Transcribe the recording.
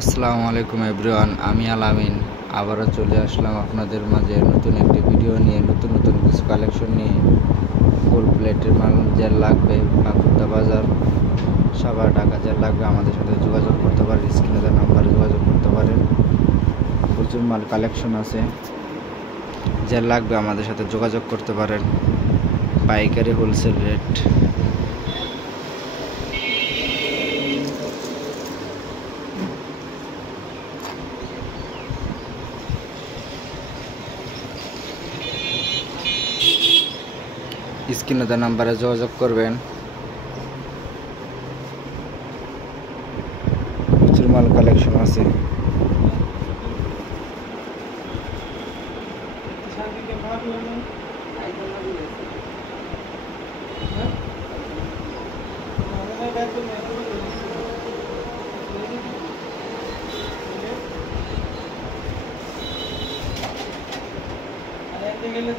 আসসালামু আলাইকুম এভরিওয়ান, আমি আলামিন আবারও চলে আসলাম আপনাদের মাঝে নতুন একটি ভিডিও নিয়ে, নতুন নতুন কিছু কালেকশন নিয়ে। ফুল প্লেটের মাল যার লাগবে কাকুদ্দা বাজার সাভার ঢাকা যার লাগবে আমাদের সাথে যোগাযোগ করতে পারেন, স্ক্রিনে দেওয়া নাম্বারে যোগাযোগ করতে পারেন। প্রচুর মাল কালেকশন আছে, যার লাগবে আমাদের সাথে যোগাযোগ করতে পারেন। পাইকারি হোলসেল রেট। স্ক্রিনে দেওয়া নাম্বারে যোগাযোগ করবেন। প্রচুর মাল কালেকশন আছে। গেলে